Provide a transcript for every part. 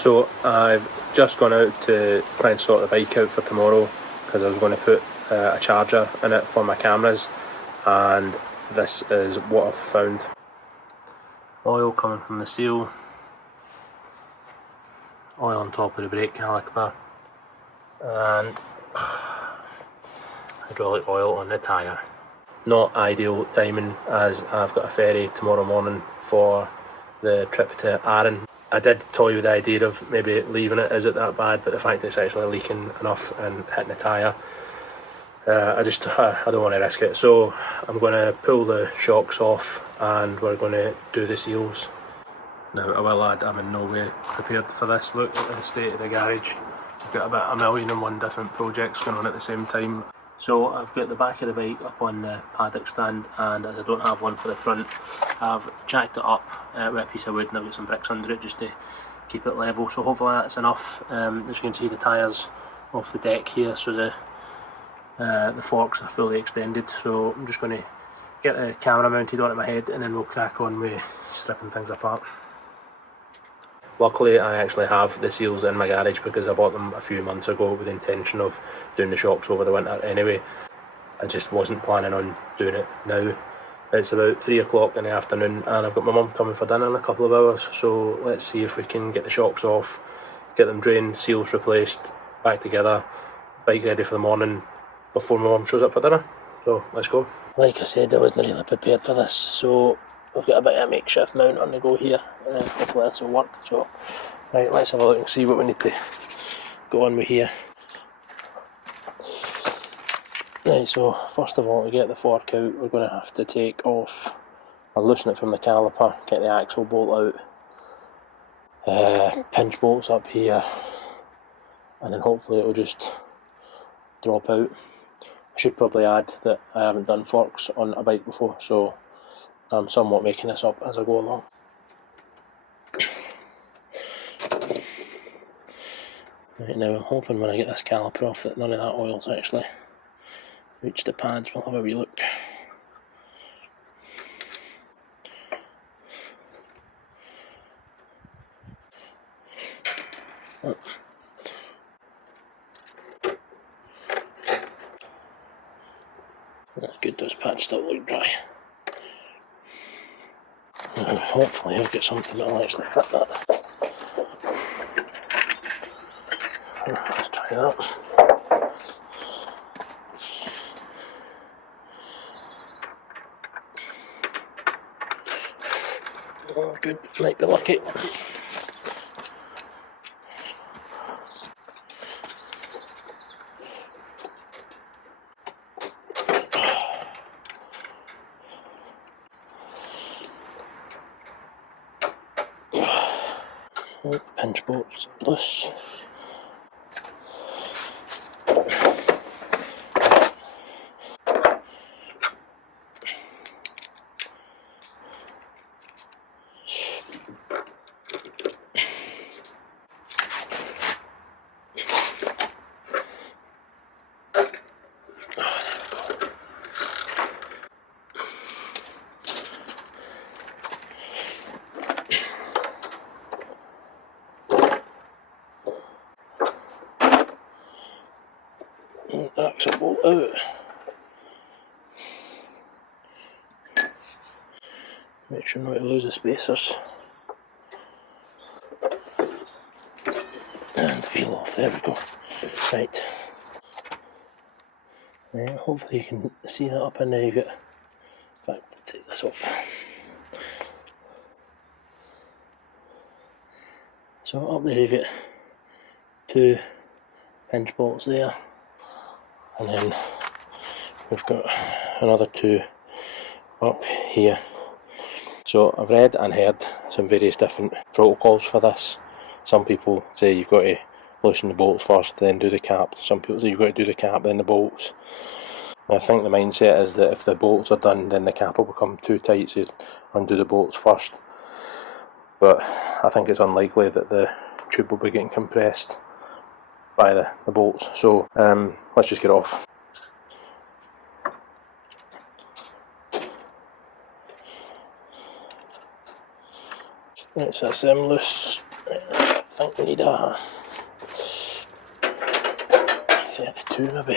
So I've just gone out to try and sort the bike out for tomorrow because I was going to put a charger in it for my cameras, and this is what I've found. Oil coming from the seal, oil on top of the brake caliper, and hydraulic oil on the tyre. Not ideal timing as I've got a ferry tomorrow morning for the trip to Arran. I did toy with the idea of maybe leaving it, is it that bad, but the fact it's actually leaking enough and hitting the tyre, I don't want to risk it. So I'm going to pull the shocks off and we're going to do the seals. Now I will add, I'm in no way prepared for this. Look at the state of the garage. I've got about 1,001 different projects going on at the same time. So I've got the back of the bike up on the paddock stand, and as I don't have one for the front, I've jacked it up with a piece of wood and I've got some bricks under it just to keep it level. So hopefully that's enough. As you can see, the tyres off the deck here, so the forks are fully extended. So I'm just going to get the camera mounted onto my head and then we'll crack on with stripping things apart. Luckily I actually have the seals in my garage because I bought them a few months ago with the intention of doing the shocks over the winter anyway. I just wasn't planning on doing it now. It's about 3 o'clock in the afternoon and I've got my mum coming for dinner in a couple of hours, so let's see if we can get the shocks off, get them drained, seals replaced, back together, bike ready for the morning before my mum shows up for dinner. So let's go. Like I said, I wasn't really prepared for this, so I've got a bit of a makeshift mount on the go here. Hopefully this will work. So right, let's have a look and see what we need to go on with here. Right, so first of all, to get the fork out, we're going to have to take off or loosen it from the caliper, get the axle bolt out, pinch bolts up here, and then hopefully it will just drop out. I should probably add that I haven't done forks on a bike before, so I'm somewhat making this up as I go along. Right, now I'm hoping when I get this caliper off that none of that oil's actually reached the pads. We'll have a wee look. Oh. That's good, those pads still look dry. Now, hopefully I've got something that will actually fit that. Let's try that. Oh good, might be lucky. Pinch bolts loose. Axle bolt out. Make sure not to lose the spacers. And peel off, there we go. Right. Right, hopefully you can see that up in there. You've got, in fact, take this off. So up there you've got 2 pinch bolts there. And then we've got another 2 up here. So I've read and heard some various different protocols for this. Some people say you've got to loosen the bolts first, then do the cap. Some people say you've got to do the cap, then the bolts. And I think the mindset is that if the bolts are done, then the cap will become too tight, so you undo the bolts first. But I think it's unlikely that the tube will be getting compressed by the bolts, so let's just get off. Right, so that's them loose. think we need a 32 maybe.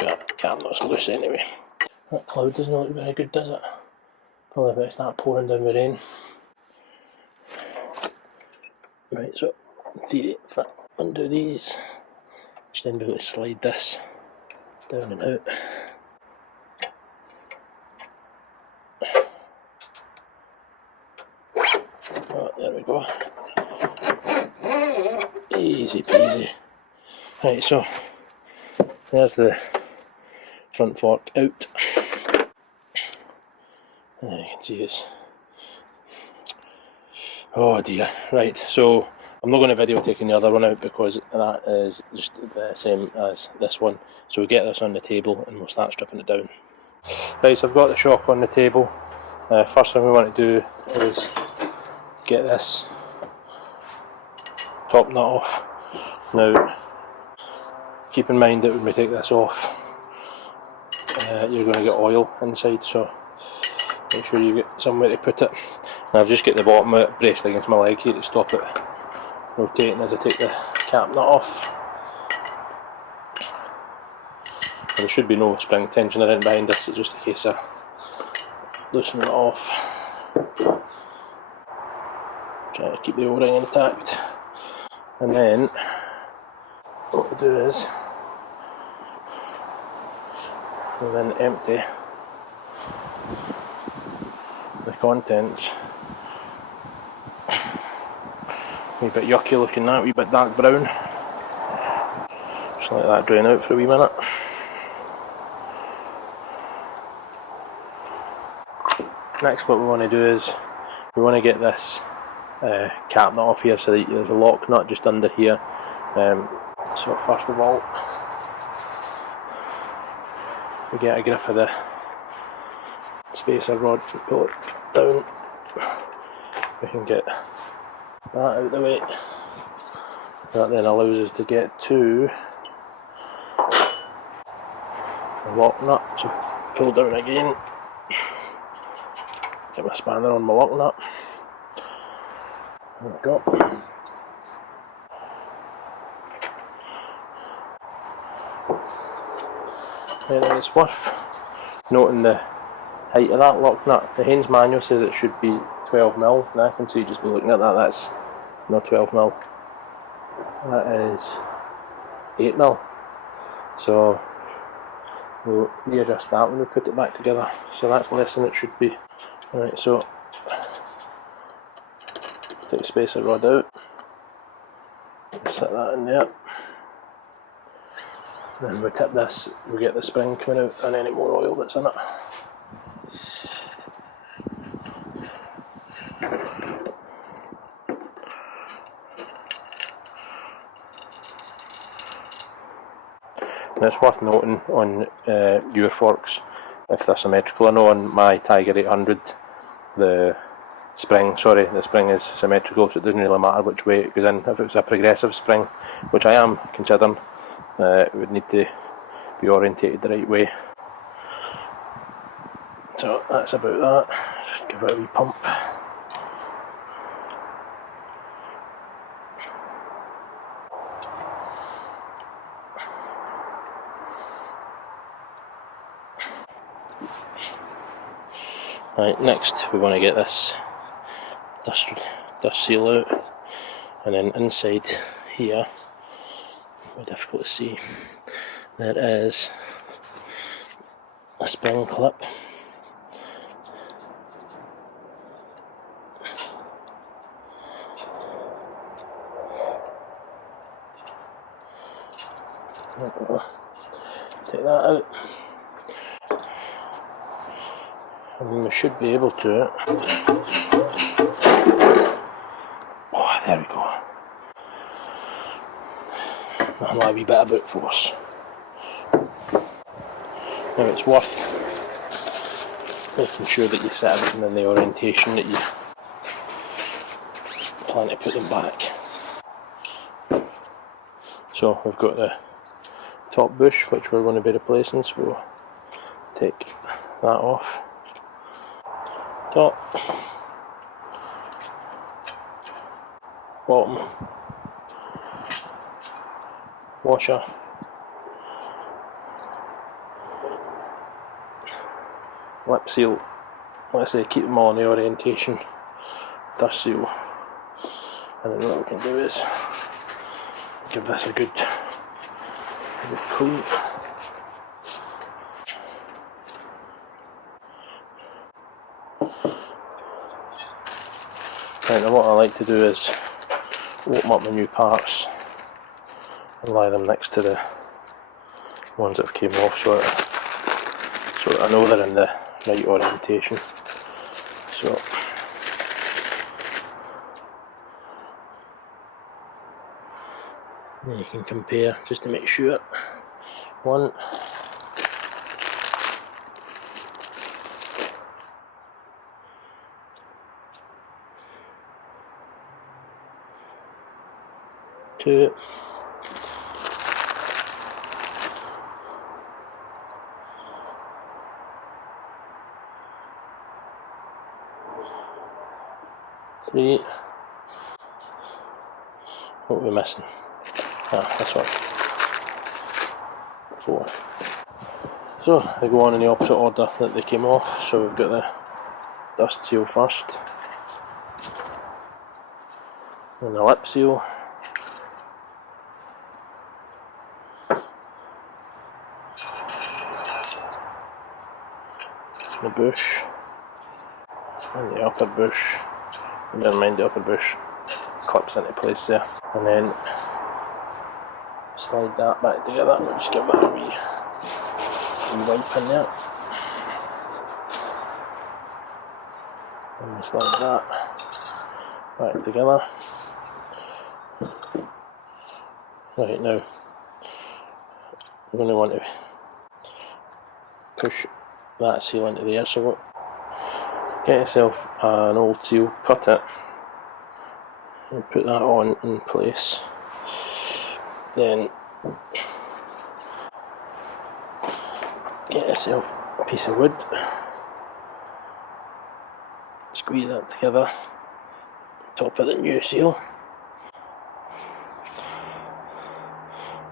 That cam looks loose anyway. That cloud doesn't look very good, does it? Probably about to start pouring down with rain. Right, so in theory, if I undo these, just then be able to slide this down and out. Oh, there we go. Easy peasy. Right, so there's the front fork out. And there you can see this. Oh dear. Right, so I'm not going to video taking the other one out because that is just the same as this one. So we get this on the table and we'll start stripping it down. Right, so I've got the shock on the table. First thing we want to do is get this top nut off. Now, keep in mind that when we take this off, you're going to get oil inside, so make sure you get somewhere to put it. And I've just got the bottom of it braced against my leg here to stop it rotating as I take the cap nut off. And there should be no spring tension or anything behind this, it's just a case of loosening it off. Trying to keep the O-ring intact. And then what we'll do is we'll then empty the contents. A wee bit yucky looking, that wee bit dark brown. Just let that drain out for a wee minute. Next, what we want to do is we want to get this cap nut off here, so that there's a lock nut just under here. So first of all, we get a grip of the spacer rod and pull it down. We can get that out of the way. That then allows us to get to the lock nut. So pull down again. Get my spanner on my lock nut. There we go. And it's worth noting the height of that lock nut. The Haynes manual says it should be 12mm, and I can see just by looking at that, that's not 12mm. That is 8mm. So we'll readjust that when we put it back together. So that's less than it should be. Right, so take the spacer rod out, set that in there, and then we tip this, we get the spring coming out and any more oil that's in it. And it's worth noting on your forks, if they're symmetrical. I know on my Tiger 800 the spring is symmetrical, so it doesn't really matter which way it goes in. If it's a progressive spring, which I am considering, it would need to be orientated the right way. So that's about that. Just give it a wee pump. Right, next we want to get this dust seal out, and then inside here, very difficult to see, there is a spring clip. Take that out. And we should be able to. Oh, there we go. Nothing like a wee bit of brute force. Now it's worth making sure that you set everything in the orientation that you plan to put them back. So we've got the top bush which we're going to be replacing, so we'll take that off. Top, bottom, washer, lip seal. Let's say keep them all in the orientation, dust seal, and then what we can do is give this a good clean. Right, now what I like to do is open up my new parts and lie them next to the ones that have came off, so I know they're in the right orientation. So then you can compare just to make sure. 1, 2, 3. What are we missing? This one. 4. So they go on in the opposite order that they came off. So we've got the dust seal first, and the lip seal, the bush, and the upper bush. Never mind, the upper bush clips into place there, and then slide that back together. Just give that a wee wipe in there, and we slide that back together. Right, now we're going to want to push that seal into there, so get yourself an old seal, cut it, and put that on in place. Then get yourself a piece of wood, squeeze that together, top of the new seal.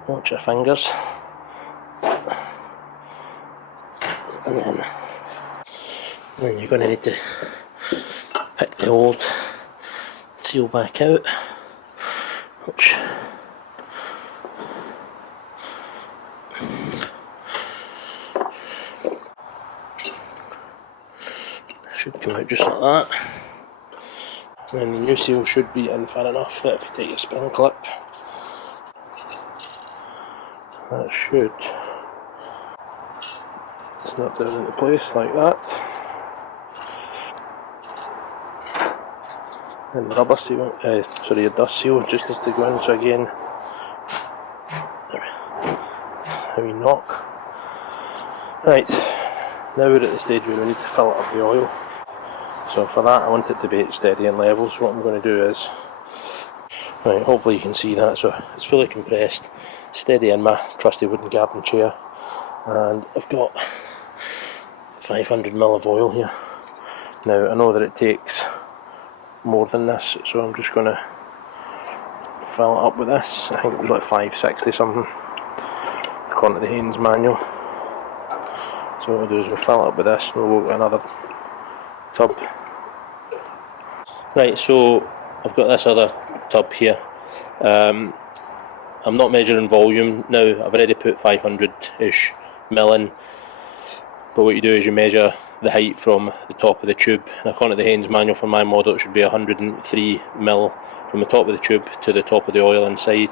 Watch your fingers, and then you're going to need to pick the old seal back out, which should come out just like that. And then the new seal should be in far enough that if you take your spring clip, that should snap down into place like that. And the rubber seal, your dust seal just has to go in, so again, a wee knock. Right, now we're at the stage where we need to fill it up with oil. So for that I want it to be steady and level, so what I'm going to do is, right, hopefully you can see that, so it's fully compressed, steady in my trusty wooden garden chair, and I've got 500ml of oil here. Now I know that it takes more than this, so I'm just going to fill it up with this. I think it was like 560 something according to the Haynes manual. So what we'll do is we'll fill it up with this and we'll go to another tub. Right, so I've got this other tub here. I'm not measuring volume now, I've already put 500-ish mil in, but what you do is you measure the height from the top of the tube, and according to the Haynes manual for my model it should be 103 mil from the top of the tube to the top of the oil inside.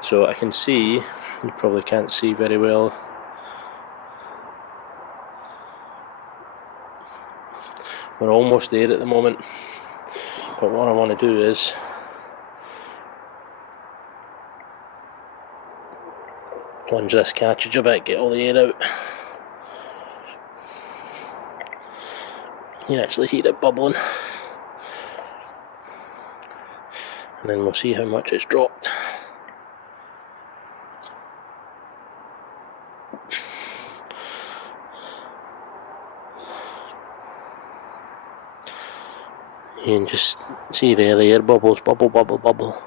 So I can see, you probably can't see very well, we're almost there at the moment, but what I want to do is plunge this cartridge a bit, get all the air out. You can actually hear it bubbling, and then we'll see how much it's dropped. You can just see there the air bubbles, bubble, bubble, bubble,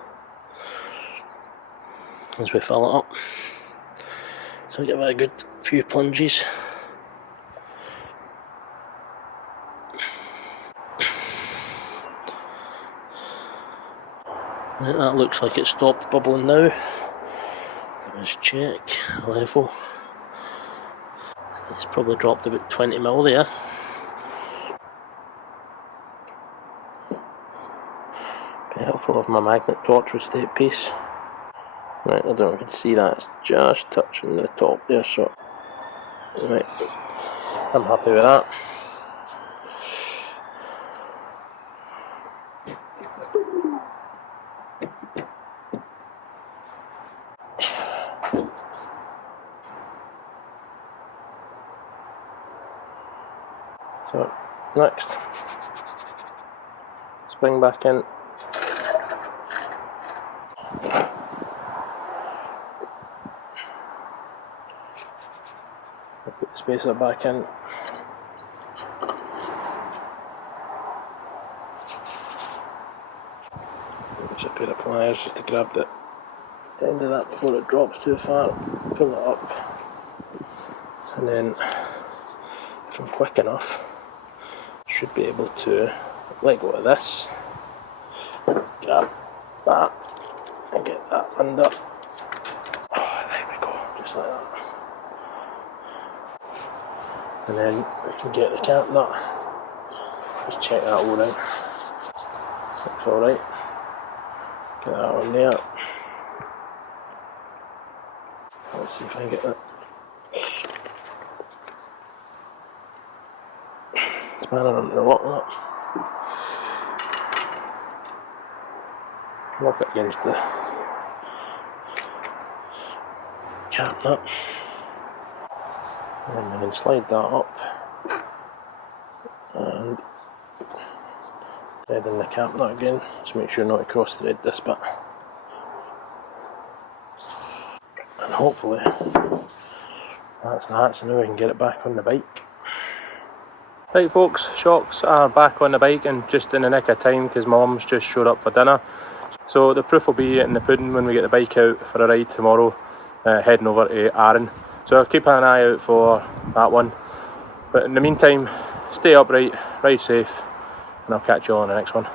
as we fill it up. So give it a good few plunges. That looks like it stopped bubbling now. Let's check level. It's probably dropped about 20 mil there. Be helpful if my magnet torch would stay at peace. Right, I don't know if you can see that, it's just touching the top there, so right, I'm happy with that. So next, spring back in. Put the spacer back in. Use a pair of pliers just to grab the end of that before it drops too far. Pull it up, and then if I'm quick enough, should be able to let go of this, grab that, and get that under. Oh, there we go, just like that. And then we can get the cap nut. Just check that all out. Looks alright. Get that on there. Let's see if I can get that. It's manning onto the lock nut. Lock it against the cap nut. And we can slide that up and thread in the cap nut again, just make sure not to cross thread this bit. And hopefully that's that, so now we can get it back on the bike. Right folks, shocks are back on the bike and just in the nick of time because Mom's just showed up for dinner. So the proof will be in the pudding when we get the bike out for a ride tomorrow, heading over to Arran. So keep an eye out for that one. But in the meantime, stay upright, ride safe, and I'll catch you all on the next one.